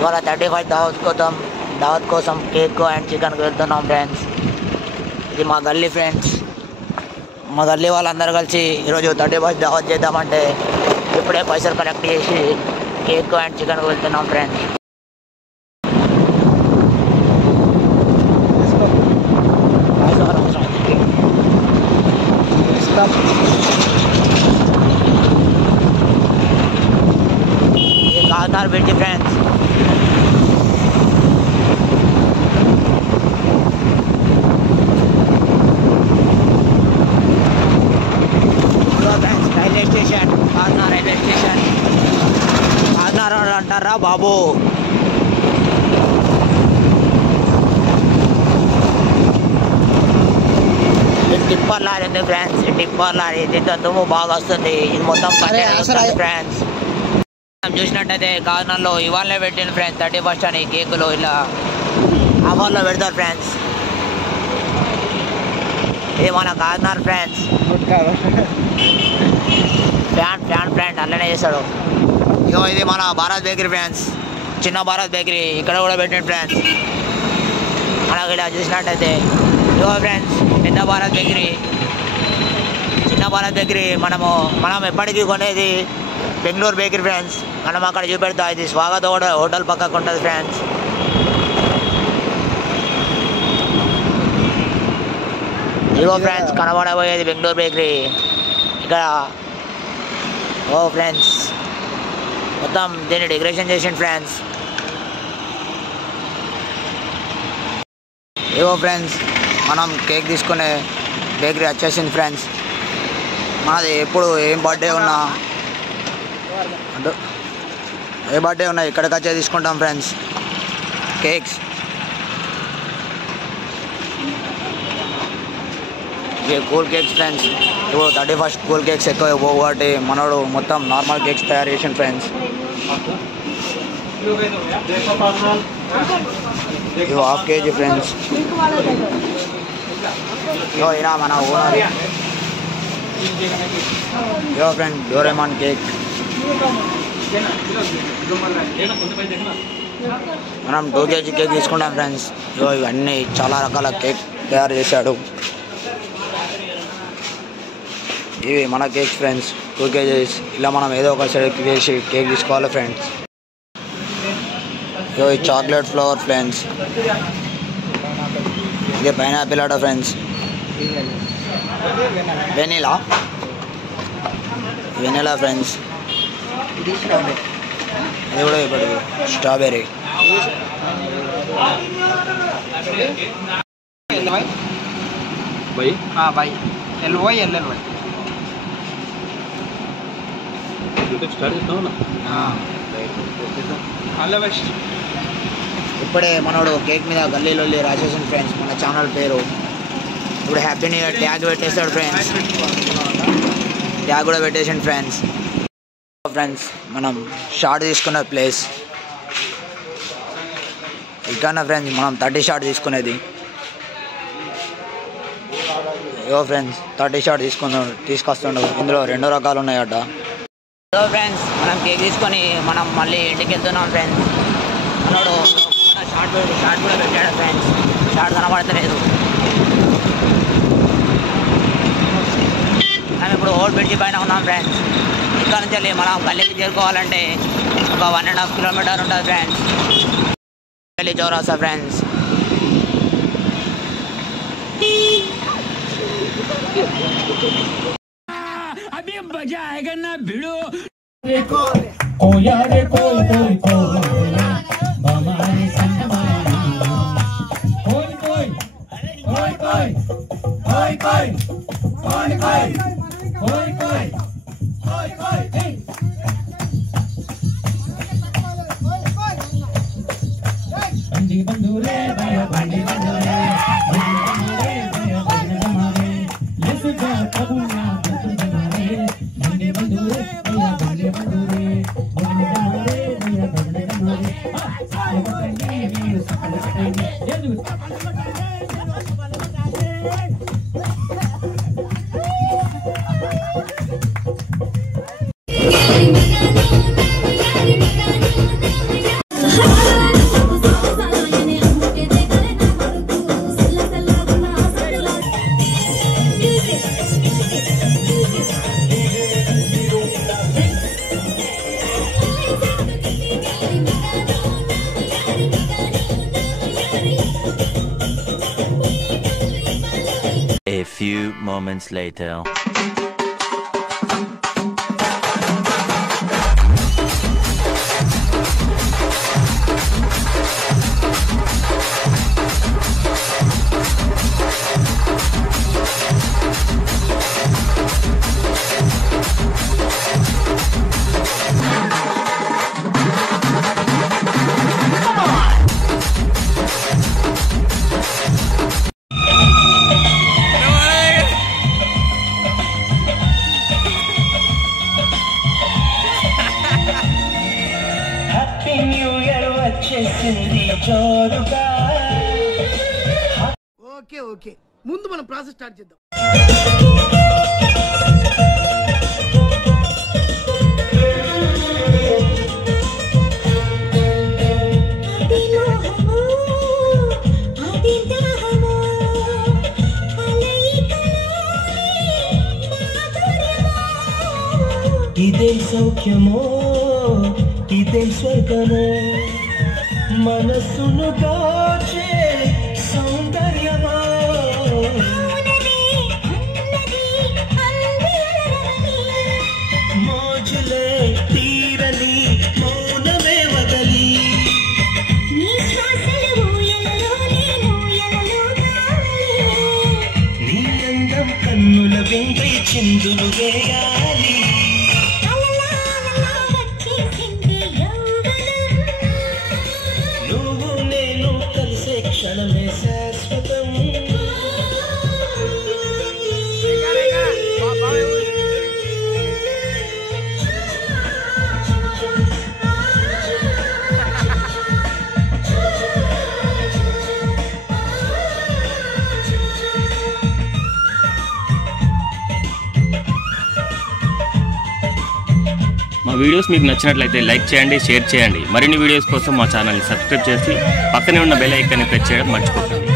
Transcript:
ఇవాళ 35 దావత్ కోసం కేక్ అండ్ చికెన్కి వెళ్తున్నాం ఫ్రెండ్స్. ఇది మా గల్లీ ఫ్రెండ్స్. మా గల్లీ వాళ్ళందరూ కలిసి ఈరోజు 35 దావత్ చేద్దామంటే ఇప్పుడే పైసలు కలెక్ట్ చేసి కేక్ అండ్ చికెన్కి వెళ్తున్నాం ఫ్రెండ్స్. ఇది Kakinada bridge friends. Railway station, Kakinada railway station. Kakinada అంటారా బాబు? టిప్పర్ లారీ ఉంది ఫ్రెండ్స్. టిప్పర్ లారీ దీంతో దుమ్ము బాగా వస్తుంది. ఇది మొత్తం ఫ్రెండ్స్. చూసినట్టయితే కాకినాడలో ఇవాళనే పెట్టింది ఫ్రెండ్స్ 31st అని కేకులు ఇలా ఆఫర్లో పెడతారు ఫ్రెండ్స్. ఇది మన కాకినాడ ఫ్రెండ్స్. ఫ్యాన్ ఫ్రెండ్ అల్లనే చేస్తాడు. ఇగో ఇది మన భారత్ బేకరీ ఫ్రెండ్స్. చిన్న భారత్ బేకరీ ఇక్కడ కూడా పెట్టింది ఫ్రెండ్స్. మనకు ఇలా చూసినట్టయితే ఇగో ఫ్రెండ్స్ పెద్ద భారత్ బేకరీ, చిన్న భారత్ బేకరీ. మనం ఎప్పటికీ కొనేది బెంగళూరు బేకరీ ఫ్రెండ్స్. మనం అక్కడ చూపెడతా. ఇది స్వాగత్ హోటల్ పక్కకు ఉంటుంది ఫ్రెండ్స్. ఇగో ఫ్రెండ్స్ కనబడబోయేది బెంగళూరు బేకరీ. ఇక్కడ ఓ ఫ్రెండ్స్ మొత్తం దీన్ని డెకరేషన్ చేసింది ఫ్రెండ్స్. ఏవో ఫ్రెండ్స్ మనం కేక్ తీసుకునే బేకరీ వచ్చేసింది ఫ్రెండ్స్. మనది ఎప్పుడు ఏ బర్త్డే ఉన్నా ఇక్కడికి వచ్చే తీసుకుంటాం ఫ్రెండ్స్ కేక్స్. ఇవి కూల్ కేక్స్ ఫ్రెండ్స్. ఇప్పుడు 31st కూల్ కేక్స్ ఎక్కువ పోగొట్టి మనోడు మొత్తం నార్మల్ కేక్స్ తయారు చేసిన ఫ్రెండ్స్. ఇవి 1/2 kg ఫ్రెండ్స్. ఇగో ఇలా మన ఓనర్. ఇగో ఫ్రెండ్ డోరేమాన్ కేక్. మనం 2 kg కేక్ తీసుకుంటాం ఫ్రెండ్స్. ఇగో ఇవన్నీ చాలా రకాల కేక్ తయారు చేశాడు. ఇవి మన కేక్స్ ఫ్రెండ్స్ 2 kgs. ఇలా మనం ఏదో ఒక సెలెక్ట్ చేసి కేక్ తీసుకోవాలి ఫ్రెండ్స్. ఇగో ఈ చాక్లెట్ ఫ్లేవర్ ఫ్రెండ్స్. ఇది పైనాపిల్ ఆట ఫ్రెండ్స్. Vanilla friends. ఇది కూడా ఇప్పుడు స్ట్రాబెర్రీ. ఇప్పుడే మనోడు కేక్ మీద గల్లీలో రాసేసిన ఫ్రెండ్స్ మన ఛానల్ పేరు. ఇప్పుడు హ్యాపీ న్యూ ఇయర్ ట్యాగ్ పెట్టేస్తాడు ఫ్రెండ్స్. ట్యాగ్ కూడా పెట్టేసాడు ఫ్రెండ్స్. మనం షార్ట్ తీసుకున్న ప్లేస్ ఇక్కడ ఫ్రెండ్స్. మనం 30 షార్ట్ తీసుకునేది. ఏవో ఫ్రెండ్స్ 30 షార్ట్ తీసుకొస్తుండవు. ఇందులో 2 రకాలు ఉన్నాయట. సో ఫ్రెండ్స్ మనం కేక్ తీసుకొని మనం మళ్ళీ ఇంటికి వెళ్తున్నాం ఫ్రెండ్స్. మనోడు షార్ట్ కూడా పెట్టాడు ఫ్రెండ్స్. షార్ట్ కనబడతలేదు. మనం ఇప్పుడు ఓల్డ్ బ్రిడ్జి పైన ఉన్నాం ఫ్రెండ్స్. ఇక్కడ నుంచి వెళ్ళి మనం గల్లీకి చేరుకోవాలంటే ఒక 1.5 కిలోమీటర్ ఉంటుంది ఫ్రెండ్స్. గల్లీ చౌరాసా ఫ్రెండ్స్. अभी मजा आएगा ना भिड़ो. moments later. ఓకే ఓకే ముందు మనం ప్రాసెస్ స్టార్ట్ చేద్దాం. ఇదే సౌఖ్యమో ఇదే స్వర్గమో మనసును దోచే సౌందర్యమో మోజులే తీరని మౌనమే వదలి నీ అందం కన్నుల విందై చిందులు వేయాలి. నువ్వు నేను కలిసే క్షణమే శాశ్వతం. మా వీడియోస్ మీకు నచ్చినట్లయితే లైక్ చేయండి, షేర్ చేయండి. మరిన్ని వీడియోస్ కోసం మా ఛానల్ని సబ్స్క్రైబ్ చేసి పక్కనే ఉన్న బెల్ ఐకాన్ని ప్రెస్ చేయడం మర్చిపోకండి.